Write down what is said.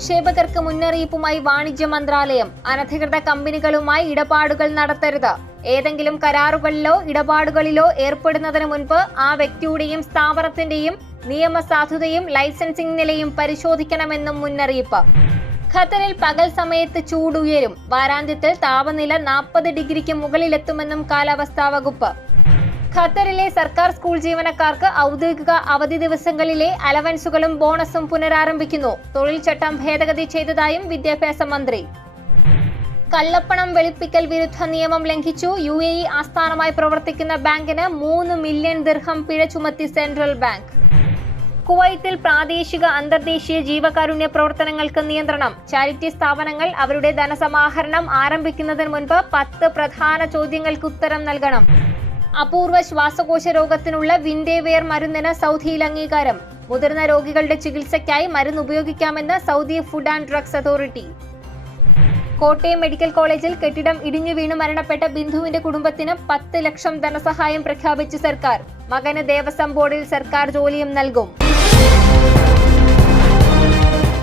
നിക്ഷേപകർക്ക് മുന്നറിയിപ്പുമായി വാണിജ്യ മന്ത്രാലയം. അനധികൃത കമ്പനികളുമായി ഇടപാടുകൾ നടത്തരുത്. ഏതെങ്കിലും കരാറുകളിലോ ഇടപാടുകളിലോ ഏർപ്പെടുന്നതിന് മുൻപ് ആ വ്യക്തിയുടെയും സ്ഥാപനത്തിന്റെയും നിയമസാധുതയും ലൈസൻസിംഗ് നിലയും പരിശോധിക്കണമെന്നും മുന്നറിയിപ്പ്. ഖത്തറിൽ പകൽ സമയത്ത് ചൂടുയരും. വാരാന്ത്യത്തിൽ താപനില 40 ഡിഗ്രിക്ക് മുകളിലെത്തുമെന്നും കാലാവസ്ഥാ വകുപ്പ്. ഖത്തറിലെ സർക്കാർ സ്കൂൾ ജീവനക്കാർക്ക് ഔദ്യോഗിക അവധി ദിവസങ്ങളിലെ അലവൻസുകളും ബോണസും പുനരാരംഭിക്കുന്നു. തൊഴിൽ ചട്ടം ഭേദഗതി ചെയ്തതായും വിദ്യാഭ്യാസ മന്ത്രി. കള്ളപ്പണം വെളുപ്പിക്കൽ വിരുദ്ധ നിയമം ലംഘിച്ചു. UAE ആസ്ഥാനമായി പ്രവർത്തിക്കുന്ന ബാങ്കിന് 3 മില്യൺ ദിർഹം പിഴ ചുമത്തി സെൻട്രൽ ബാങ്ക്. കുവൈത്തിൽ പ്രാദേശിക അന്തർദേശീയ ജീവകാരുണ്യ പ്രവർത്തനങ്ങൾക്ക് നിയന്ത്രണം. ചാരിറ്റി സ്ഥാപനങ്ങൾ അവരുടെ ധനസമാഹരണം ആരംഭിക്കുന്നതിന് മുൻപ് 10 പ്രധാന ചോദ്യങ്ങൾക്ക് ഉത്തരം നൽകണം. അപൂർവ ശ്വാസകോശ രോഗത്തിനുള്ള വിൻഡേവെയർ മരുന്നിന് സൗദിയിൽ അംഗീകാരം. മുതിർന്ന രോഗികളുടെ ചികിത്സയ്ക്കായി മരുന്ന് ഉപയോഗിക്കാമെന്ന് Saudi food and drugs authority. Kottayam medical കോളേജിൽ കെട്ടിടം ഇടിഞ്ഞു വീണ് മരണപ്പെട്ട ബിന്ദുവിന്റെ കുടുംബത്തിന് 10 ലക്ഷം ധനസഹായം പ്രഖ്യാപിച്ച് സർക്കാർ. മകന് ദേവസ്വം ബോർഡിൽ സർക്കാർ ജോലിയും നൽകും.